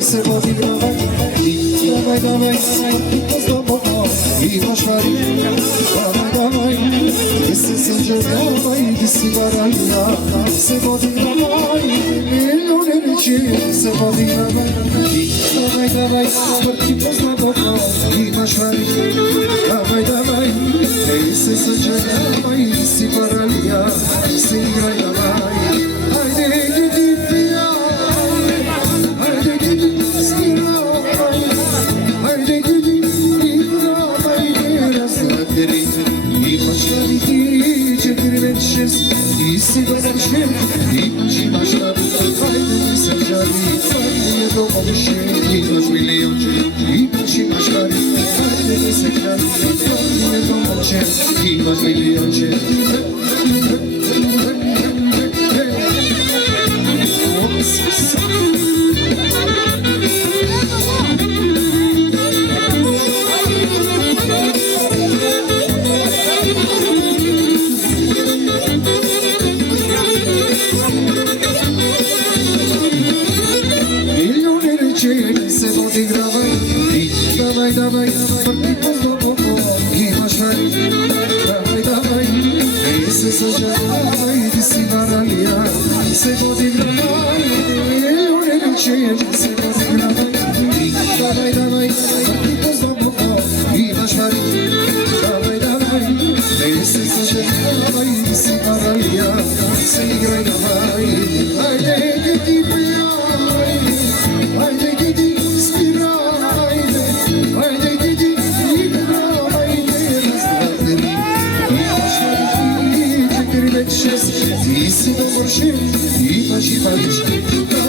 Se vodi gravai, davai, i mašvari, davai, se sađavai, di si varalja, se vodi gravai, milijone reči, se vodi gravai, davai, vrti poznavoko, i mašvari, davai, se sađavai, di si varalja, se igraj, davai, ajde, gidi pija. I si domaćin, i mašta, ajde se žali, ajde domaćin, imaš milijonče, i maštari, ajde se žali, ajde domaćin, imaš milijonče. Se vodi gravai, davai, vrti poznavoko, i mašvari, davai, se sađavai, di si varalja, se vodi gravai, milijone reči, se vodi gravai, davai, vrti poznavoko, i mašvari, davai, se sađavai, di si varalja, se igraj, davai, ajde, gidi pijaj, ajde, gidi spiraj, ajde, gidi igraj, razgledeni, i čekiri već šest, ti si dovršen, imaš i palički,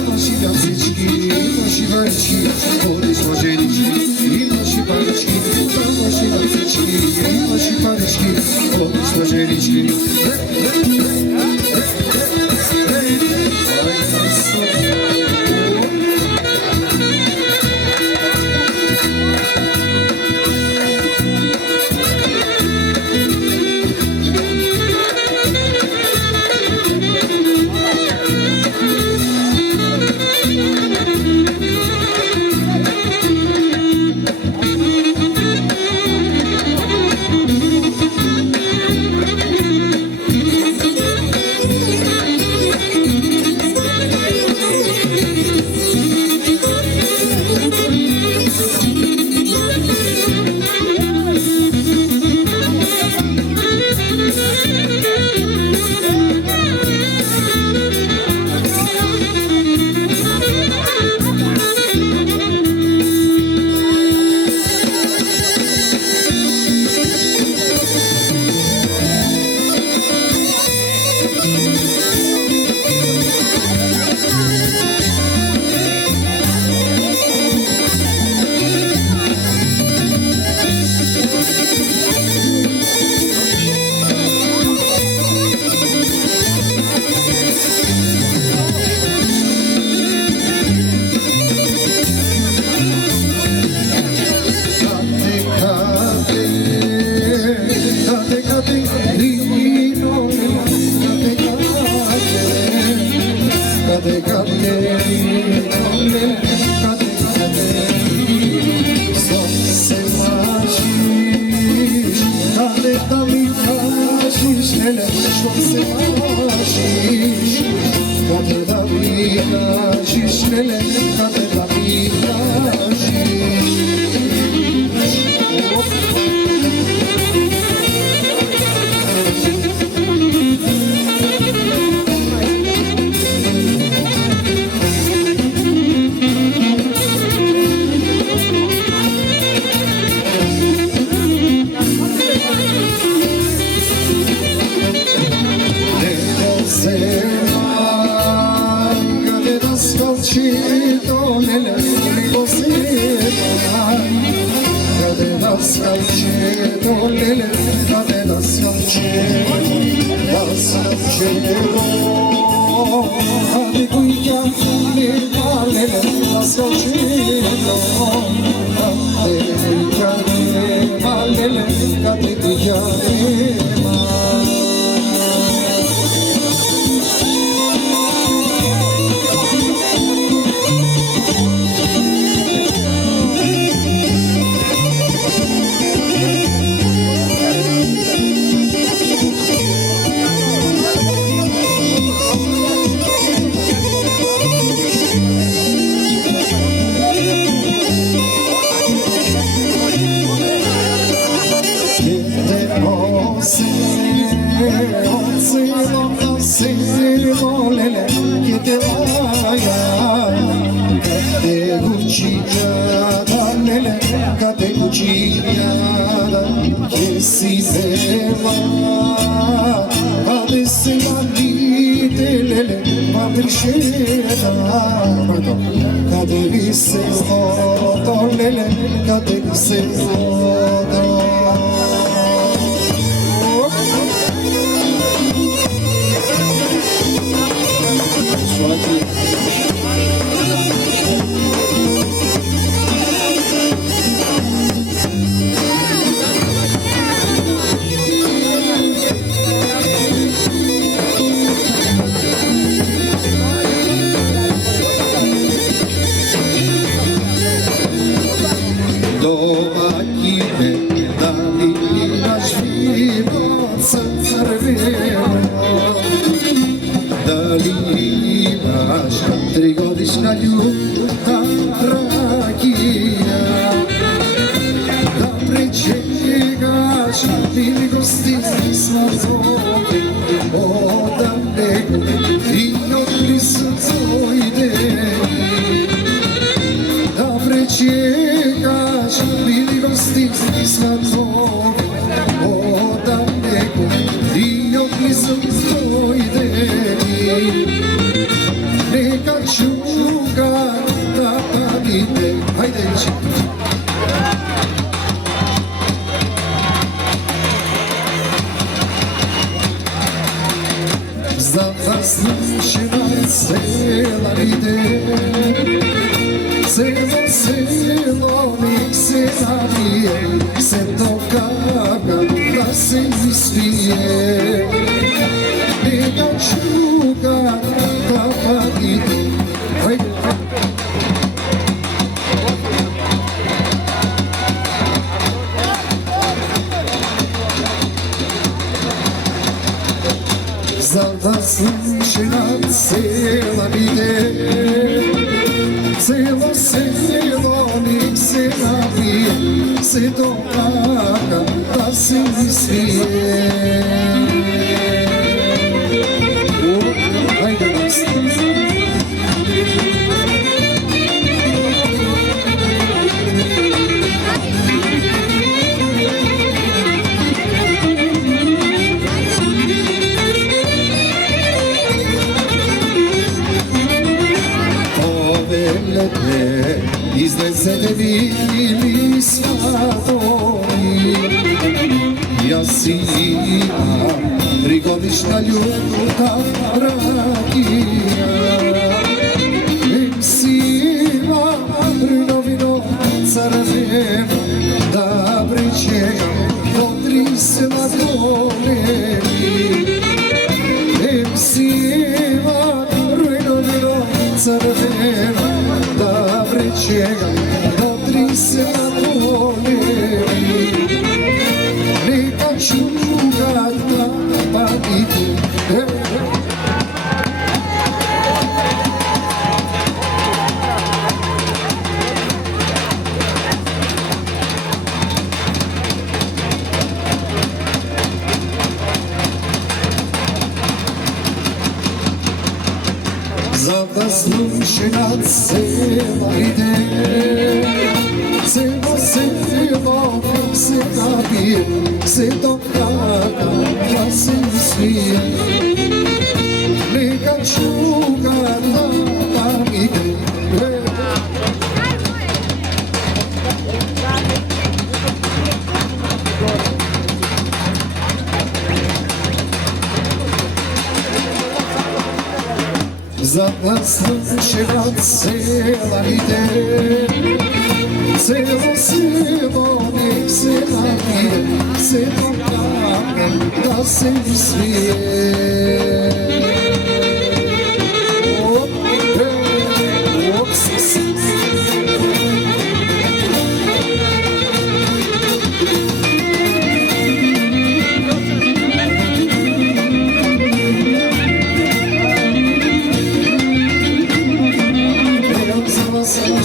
imaš i gamzički, imaš i varički, vodiš moženički, imaš i palički, imaš i gamzički, imaš i palički, vodiš moženički. lele, ame da sfiancerò, ame qui chiami lele, da sfiancerò, ame chiami lele, ame qui chiami. Cucciata che si leva, va desse maldite lele, va per scena, cade di se foto lele, cade di se foto. Trigodiš na ljuta rakija, da prečegaš ili gosti svazovi odavleko i odblizu dojde. Da prečegaš ili gosti svazovi odavleko i odblizu dojde. Neka čuga da padite, hajde ići. Za zaslušena sela ide, celo selo nek se nabije, se dogaga da se ispije. Neka čuga da padite, hajde. Za zaslušena sela ide, celo selo nek se nabije, se dogaga da se ispije. Iznesete bili svatovi, ja si imam prigodišna ljuta rakija. Em si imam rinovino carveno, da prečegam odri se na golemi. Em si imam rinovino carveno, da prečegam odri se na golemi. Neka čuga da padite, za zaslušena sela ide, celo selo nek se nabije, se dogaga da se smije. Neka čuga da ide, За нас шегат селаните, село село нек се напие, село камен да се свие.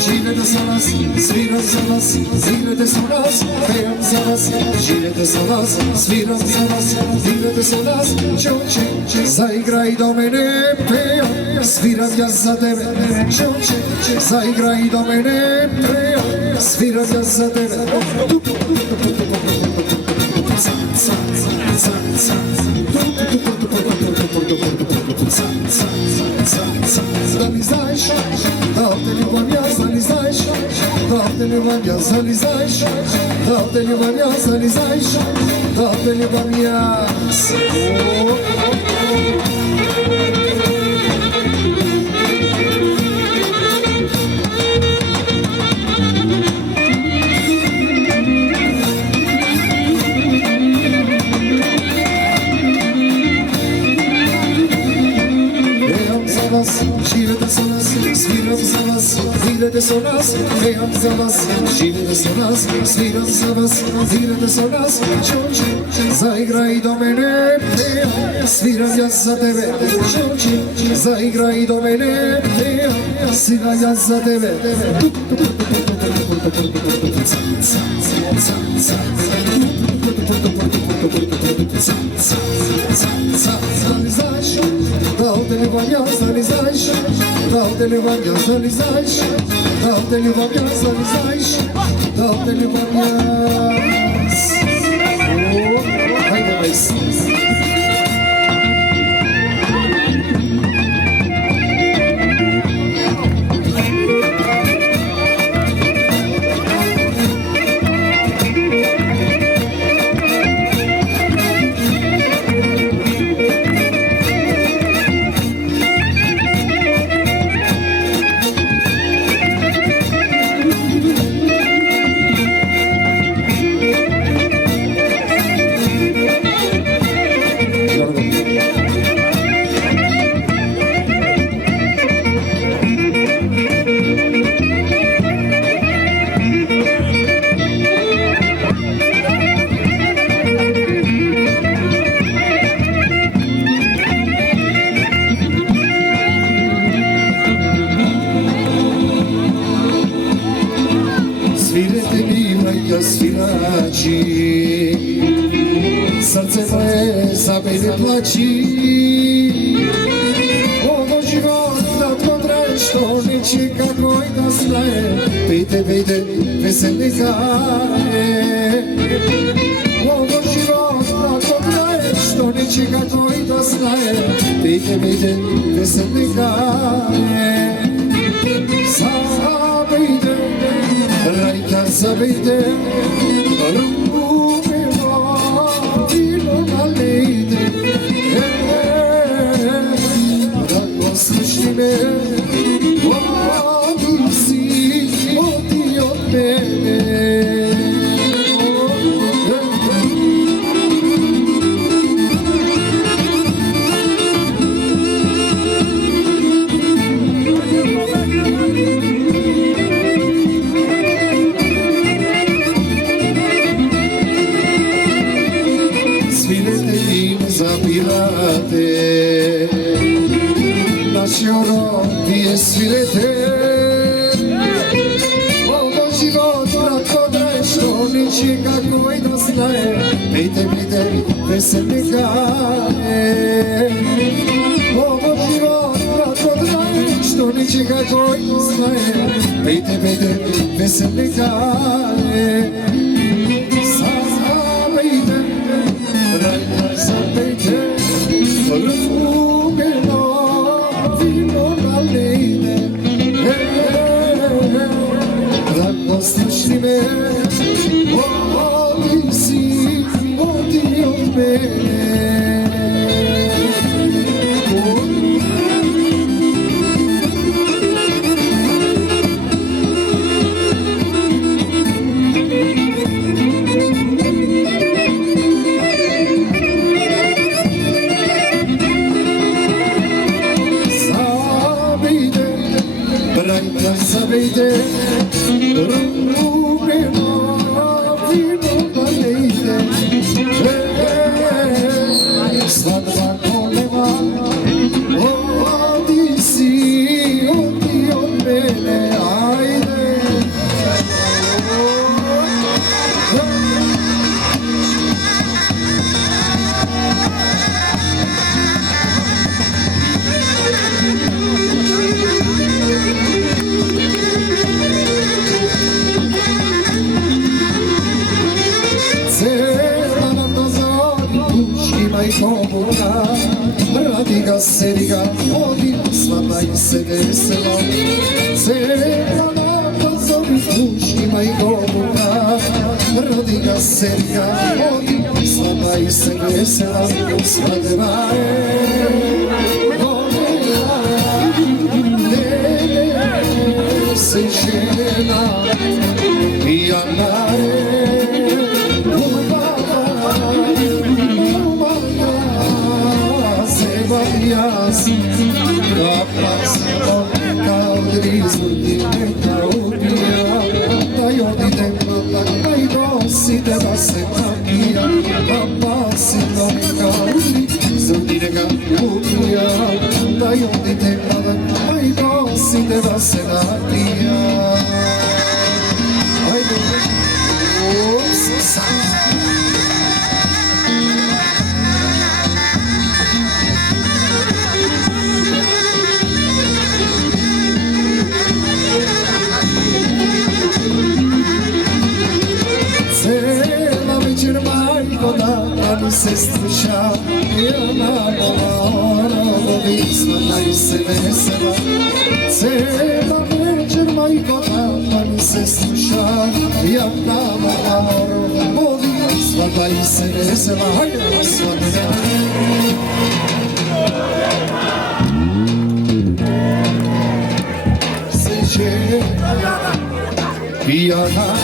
Живете со нас, свирам за вас, играте со нас, пеам за вас, живете со нас, свирам за вас, играте со нас, чоче, заиграј до мене, пеам, свирам јас за тебе, чоче, заиграј до мене, пеам, свирам јас за тебе. Залезаешь, дал ты любовь, я залезаешь, дал ты любовь, я залезаешь, дал ты любовь, я залезаешь, дал ты любовь, я. Живете со нас, свирам за вас, играте со нас, пеам за вас, живете со нас, свирам за вас, играте со нас, чоче, заиграј до мене, пеам, свирам јас за тебе, чоче, заиграј до мене, пеам, свирам јас за тебе. Залезаешь, дал ты любовь, я залезаешь, дал ты любовь, я залезаешь, дал ты любовь, я залезаешь, дал ты любовь, я. Хайде, вайс. Свирачи, срце мое за мене плачи. Ово живот татко трае, што не чека кој да знае. Пејте, пејте, веселника е. Ово живот татко трае, што не чека кој да знае. Пејте, пејте, веселника е. Забејте, рајка забејте, румбумено ино налејте, да го слушни ме, оди си, оди од мене. Забирате нашиот род, вие свирете. Ово живот, братко, драе, што не чека кој да знае. Пејте, пејте, веселника е. Ово живот, братко, драе, што не чека кој да знае. Пејте, пејте, веселника е. Забејте, рајка забејте, румбумено ино налејте, да го слушни ме, оди си, оди од мене. komuna Radiga seriga Odim svata i se vesela Cela nata zori tuškima i komuna Radiga seriga Odim svata i se vesela Svadeba se žena i Jaz, da pa se kao odrizu ti neka ubija Da i odidem na tak i doside da se napija Da pa se neka odrizu ti neka ubija Da i odidem na tak i doside da se napija Ajde, ups, sam Cela večer majko da mi se sluša Jedna rodovi svata i se vesela Cela večer majko da mi se sluša Jedna rodovi svata i se vesela Hajde svata Seđe pijana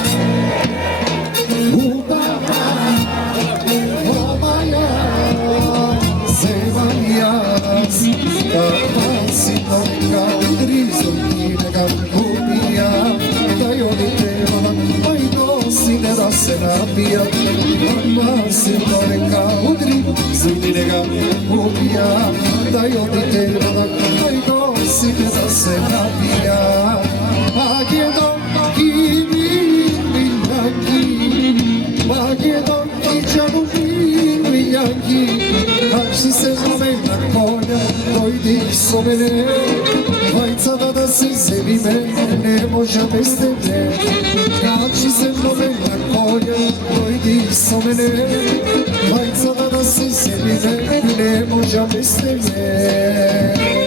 Da se napija, mama se to neka udri, zudi neka ubija, da odite nosite da se napija. Magedon i čarobin miljanki, Kači se zove na konja, dojdi so mene, Vajca da se zebi me, ne može bez tebe. Kači se zove na konja, dojdi so mene, Vajca da se zebi me, ne može bez tebe.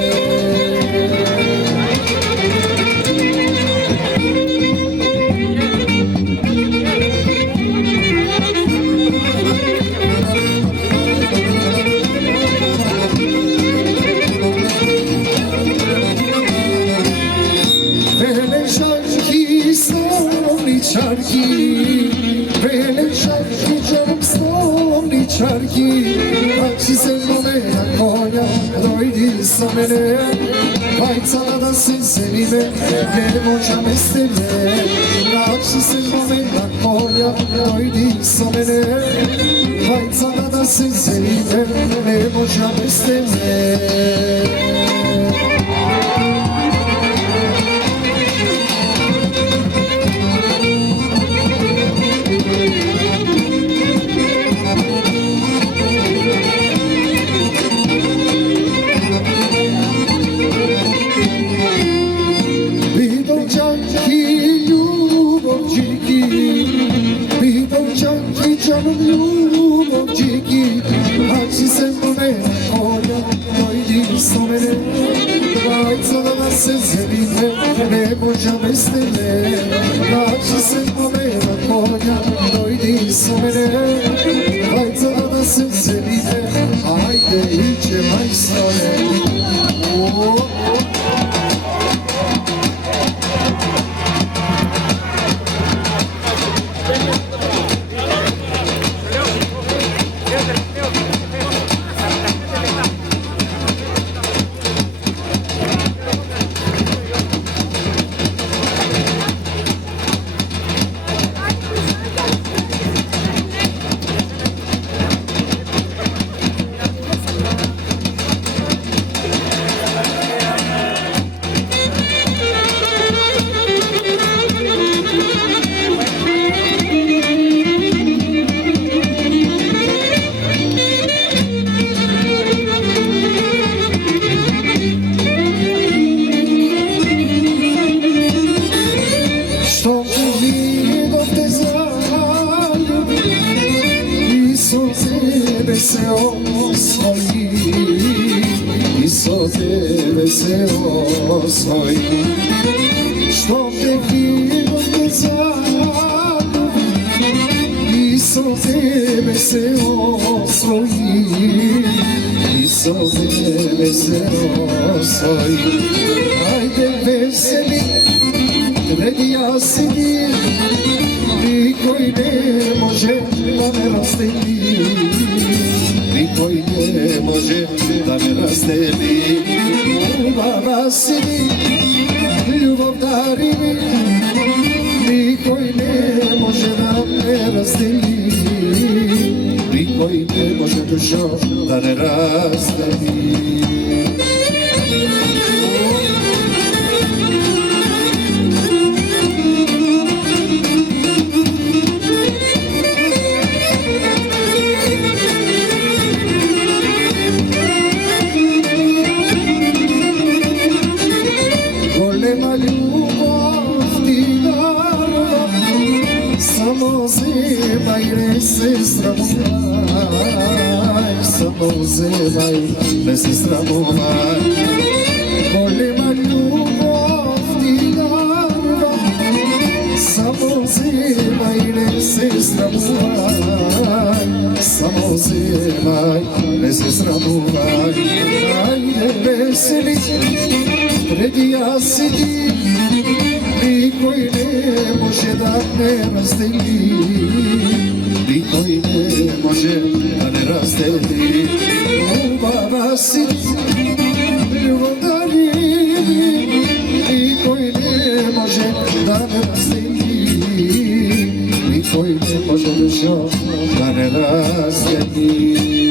Velešanki, canım slovničarki, Kači se zove na konja, dojdi sa mene, Vajca da se zebi me, ne može bez tebe. Kači se zove na konja, dojdi sa mene, Vajca da se zebi me, ne može bez tebe. Canım ljubovčiki, Kači se zove na konja, dojdi sa mene, Vajca da se zebi me, ne može bez tebe. Kači se zove na konja, dojdi sa mene, Vajca da se zebi me, ajde iće majstore. tebe se osvoji i so tebe se osvoji. Što te krivo te zadovi i so tebe se osvoji i so tebe se osvoji. Ajde veseli, redi ja sedi, niko i ne može da me rasteli, niko i ne može da me rasteli. Ljubav sedi, ljubav dari mi, niko i ne može da me rasteli, niko i ne može dušo da ne rasteli. Golema ljubav ti darva, samo uzimaj, ne se sramovaj, samo uzimaj, ne se sramovaj. Golema ljubav ti darva, samo uzimaj, ne se sramovaj, samo uzimaj, ne se sramovaj. Ajde veseli, redi ja sedi, niko i ne može da me razdeli, niko i ne može da me razdeli. Ljubav sedi, ljubav dari, niko i ne može da me razdeli, niko i ne može dušo da me razdeli.